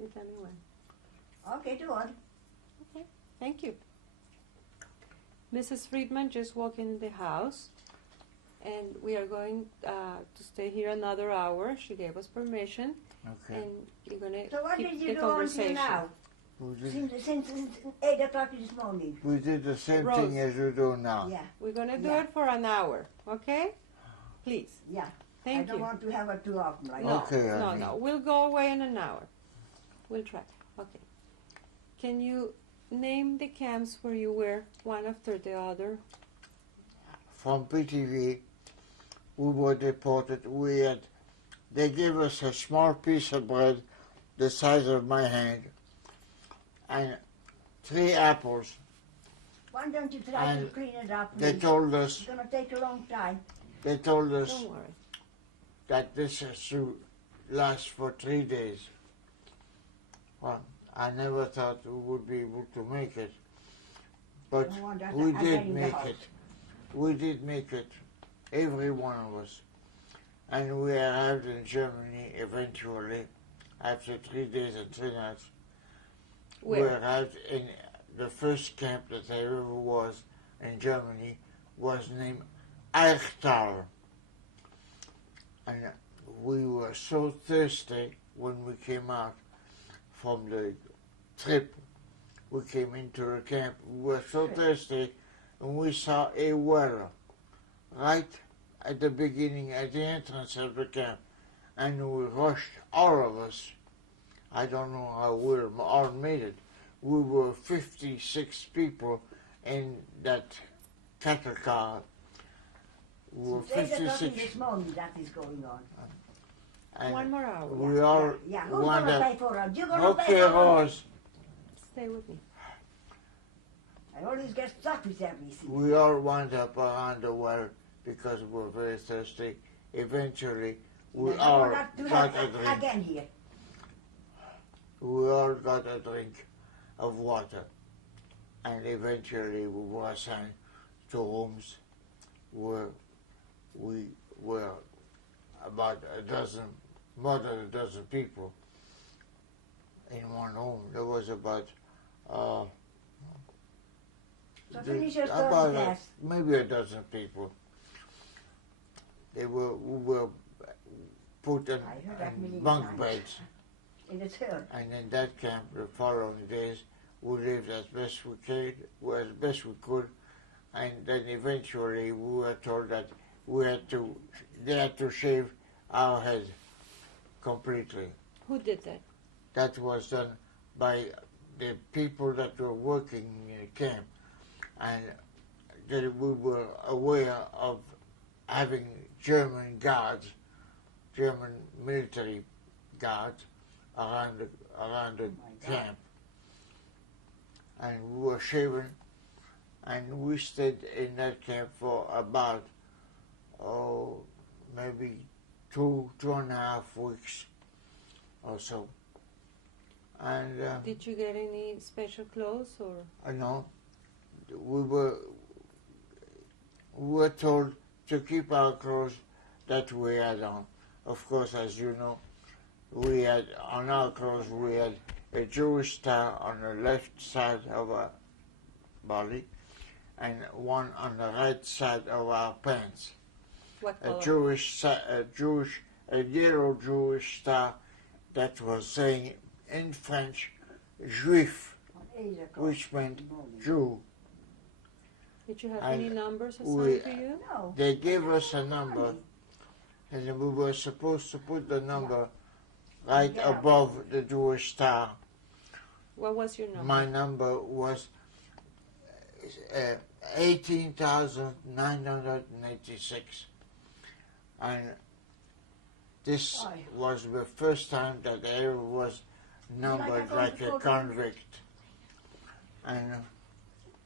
You tell me when. Okay, do on. Okay, thank you. Mrs. Frydman just walked in the house, and we are going to stay here another hour. She gave us permission, Okay. and you're going to So what keep did the you do until conversation. now? Since 8 o'clock this morning? We did the same Rose. thing as we do now. Yeah, We're going to do Yeah. it for an hour, okay? Please. yeah. Thank I don't you. want to have it too often like No, Okay, no, honey. no. We'll go away in an hour. We'll try. Okay. Can you name the camps where you were one after the other? From PTV, we were deported. They gave us a small piece of bread the size of my hand and 3 apples. Why don't you try to And clean it up, They please? told us, It's going to take a long time. Don't worry, that this has to last for 3 days. Well, I never thought we would be able to make it, but I want that we again did in the make house. it. We did make it, every one of us. And we arrived in Germany eventually, after 3 days and 3 nights. We Where? arrived in the first camp that I ever was in Germany, was named Eichtal. And we were so thirsty when we came out from the trip. We came into the camp. We were so thirsty, and we saw a well right at the beginning, at the entrance of the camp. And we rushed, all of us. I don't know how we all made it. We were 56 people in that cattle car. We were Since 8 o'clock 56. this morning that is going on. And One more hour. we all Yeah, who's going wound to up. pay for it? You're going to pay Okay, for it? Rose. Stay with me. I always get stuck with everything. We all wound up around the well because we were very thirsty. Eventually, we I all don't want to got have a drink. again here. We all got a drink of water, and eventually we were assigned to rooms where we were about a dozen, more than a dozen people in one room. There was about So finish your story, about Cass. maybe a dozen people. We were put in, I heard that many bunk times. beds. In the third. And in that camp, the following days, we lived as best we could, and then eventually we were told that they had to shave our head completely. Who did that? That was done by the people that were working in the camp, and that we were aware of having German guards, German military guards, around the camp, and we were shaven, and we stayed in that camp for about maybe 2.5 weeks or so. And Did you get any special clothes or? no, we were told to keep our clothes that we had on. Of course, as you know, we had on our clothes we had a Jewish star on the left side of our body, and one on the right side of our pants. What A color? yellow Jewish star that was saying in French, Juif, 8 o'clock. which meant Morning. Jew. Did you have And any numbers we- assigned to you? No. They gave us a number, and we were supposed to put the number right Yeah. above the Jewish star. What was your number? My number was 18,986, and this Aye. was the first time that I ever was numbered like a convict, and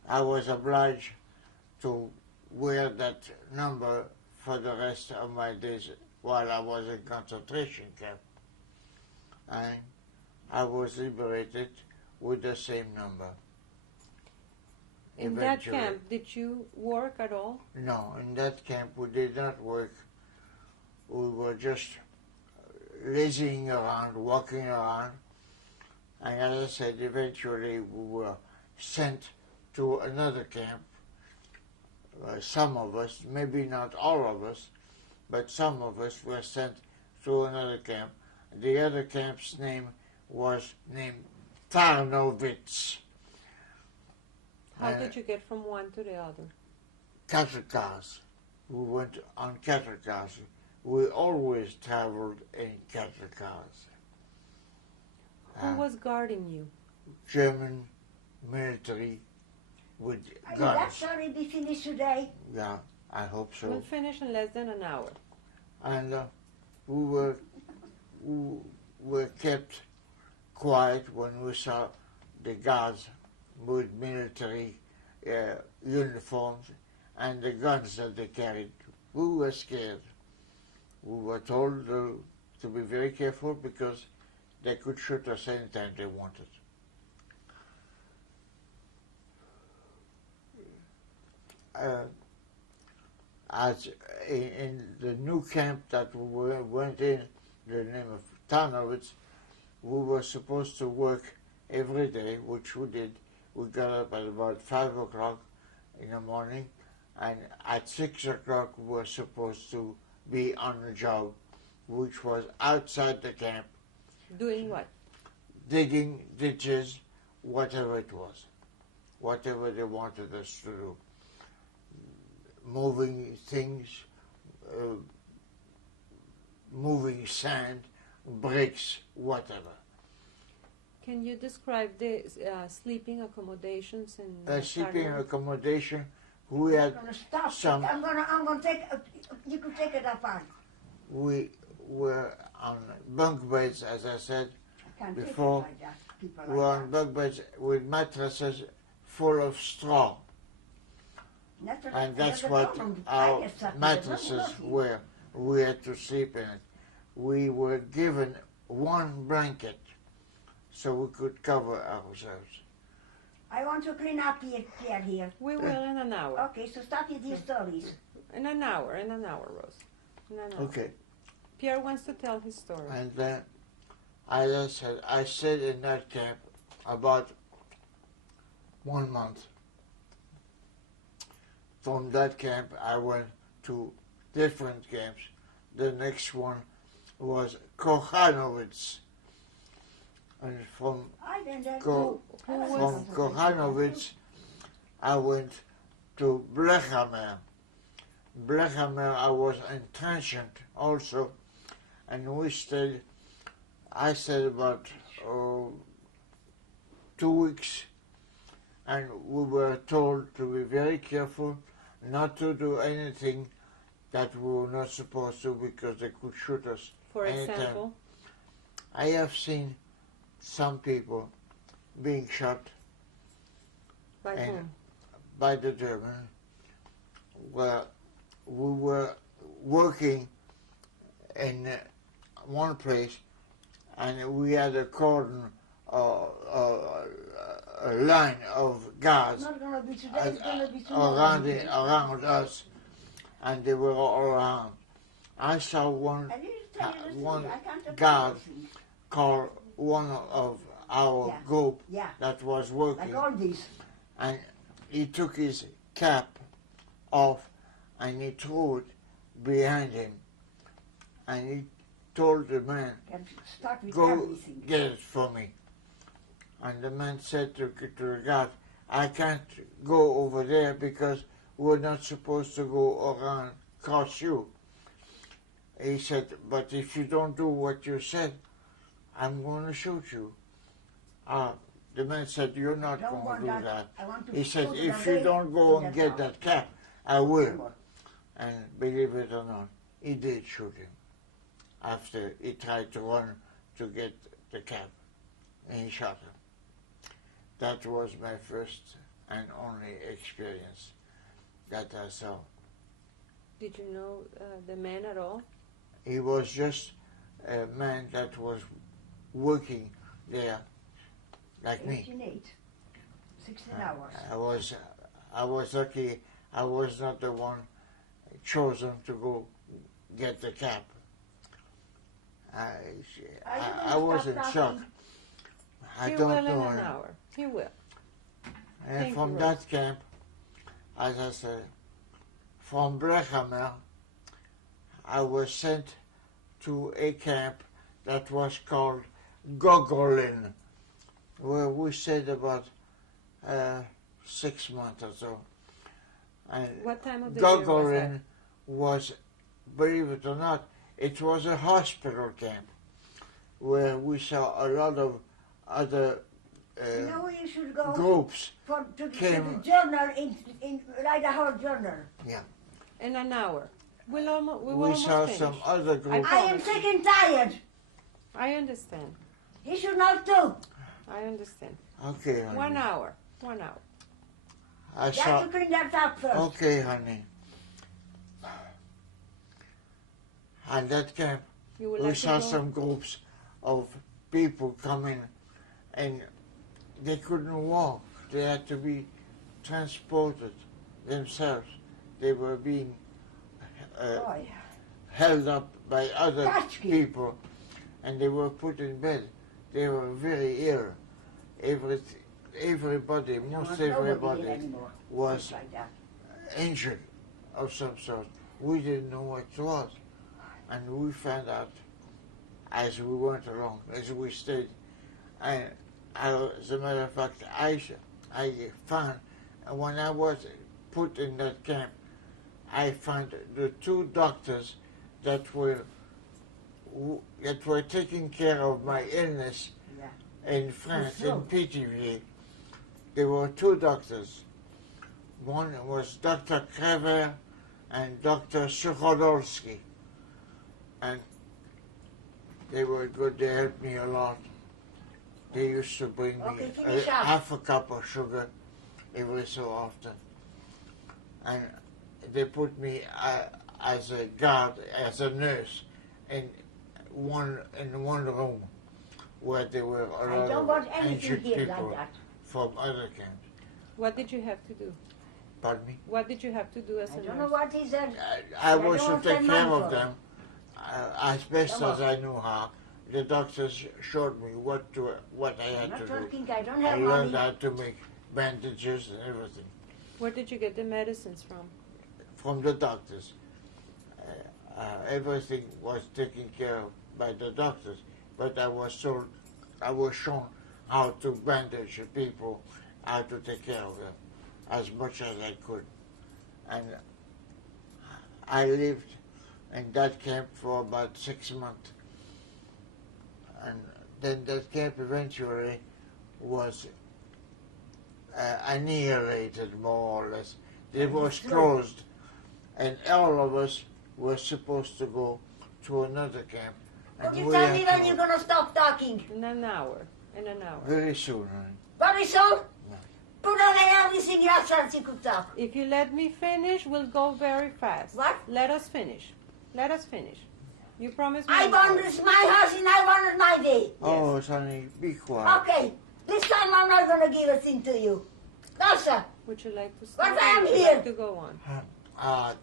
I was obliged to wear that number for the rest of my days while I was in concentration camp, and I was liberated with the same number. In that Eventually. camp, did you work at all? No, in that camp we did not work. We were just lazying around, walking around, And as I said, eventually we were sent to another camp. Some of us, maybe not all of us, but some of us were sent to another camp. The other camp's name was named Tarnowitz. How did you get from one to the other? Cattle cars. We went on cattle cars. We always traveled in cattle cars. Who was guarding you? German military with And guns. that story be finished today. Yeah, I hope so. We'll finish in less than an hour. And we were kept quiet when we saw the guards with military uniforms and the guns that they carried. We were scared. We were told to be very careful because they could shoot us anytime they wanted. As in the new camp that we went in, the name of Tarnowitz, we were supposed to work every day, which we did. We got up at about 5 o'clock in the morning, and at 6 o'clock we were supposed to be on the job, which was outside the camp, Doing what? digging ditches, whatever it was, whatever they wanted us to do. Moving things, moving sand, bricks, whatever. Can you describe the sleeping accommodations in Sleeping Tarnow? accommodation, we had I'm gonna stop. some. I'm gonna take. You can take it apart. We were on bunk beds, as I said. I can't Before, take it like that. People We were like on bunk beds with mattresses full of straw, that. and that's the what problem. I our get stuck with it. mattresses Nothing. were. We had to sleep in it. We were given one blanket so we could cover ourselves. I want to clean up Pierre here. We will in an hour. Okay, so start with these stories. In an hour, Rose. In an hour. Okay, Pierre wants to tell his story. and then, as I stayed in that camp about 1 month. From that camp, I went to different camps. The next one was Kochanowitz. And from I went there. Ko- Who was from Kochanowitz, I went to Blechamer. Blechamer, I was in Transient also, and I stayed about 2 weeks, and we were told to be very careful not to do anything that we were not supposed to because they could shoot us. For anytime. example, I have seen some people being shot by And- whom? by the German. Well, we were working in one place, and we had a cordon, a line of It's guards not gonna be today. It's gonna be tomorrow. around us, and they were all around. I saw one I need to tell you the one truth. I can't afford guard things. call one of our Yeah. group Yeah, that was working, like all these. and he took his cap off and he threw it behind him, and he told the man, Can start with "Go everything. get it for me." And the man said to the guard, "I can't go over there because we're not supposed to go around across you." He said, "But if you don't do what you said, I'm going to shoot you." The man said, "You're not Don't going to want do that. that." I want to He said, put it "If you away don't go in and that get house. that cap, I will." And believe it or not, he did shoot him after he tried to run to get the cap, and he shot him. That was my first and only experience that I saw. Did you know the man at all? He was just a man that was working there like me. 18, 16 hours. I was lucky I was not the one chosen to go get the cap. I was in shock. I He don't will in know. an hour. He will. And Thank from you, that camp, as I said, from Brechamer, I was sent to a camp that was called Gogolin, where we stayed about 6 months or so. And What time of the year was that? Gogolin was, believe it or not, it was a hospital camp where we saw a lot of other You know where you should go? groups. To came- the journal, in write a whole journal. In an hour. We'll We almost saw finish. some other groups. I am sick and tired. I understand. He should know too. I understand. Okay, honey. 1 hour. 1 hour. I You saw. have to clean that up first. Okay, honey. At that camp, You will we let saw me go? some groups of people coming, and they couldn't walk. They had to be transported themselves. They were being Boy. held up by other Latchkey. people, and they were put in bed. They were very ill. Everybody, most Nobody everybody anymore. was Like that. injured of some sort. We didn't know what it was. And we found out as we went along, as we stayed. And as a matter of fact, I found, when I was put in that camp, I found the 2 doctors that were taking care of my illness Yeah. in France, in So- Pithiviers. There were 2 doctors. One was Dr. Krever and Dr. Suchodolski. And they were good, they helped me a lot. They used to bring Okay, me finish up. half a cup of sugar every so often. And they put me as a guard, as a nurse, in one room where there were a I lot don't of want anything injured here people like that. from other camps. What did you have to do? Pardon me? What did you have to do as I a don't know nurse? what he said. I was don't to want take them care money of for them as best Come as on. I knew how. The doctors showed me what I I'm had not to do. talking, I don't I have learned money. how to make bandages and everything Where did you get the medicines from? from the doctors. Everything was taken care of by the doctors, but I was shown how to bandage the people, how to take care of them as much as I could. And I lived in that camp for about 6 months. And then that camp eventually was annihilated, more or less. It was closed, and all of us were supposed to go to another camp. Could you we tell had me when to- you're going to stop talking? In an hour. In an hour. Very soon, honey. Very soon? No. Put on everything you have chance you could talk. If you let me finish, we'll go very fast. What? Let us finish. Let us finish. You promise me I an hour. want this my house and I want it my day. Oh, honey, be quiet. Okay, this time I'm not going to give a thing to you. No, sir. Would you like to start? But I am or would you here. like to go on?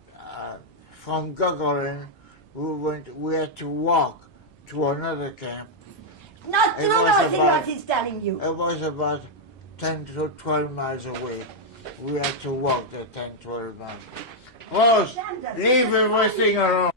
From Gagarin, we had to walk to another camp. Not It do was nothing about- what he's telling you. It was about 10 to 12 miles away. We had to walk the 10, 12 miles. Rose, leave everything alone.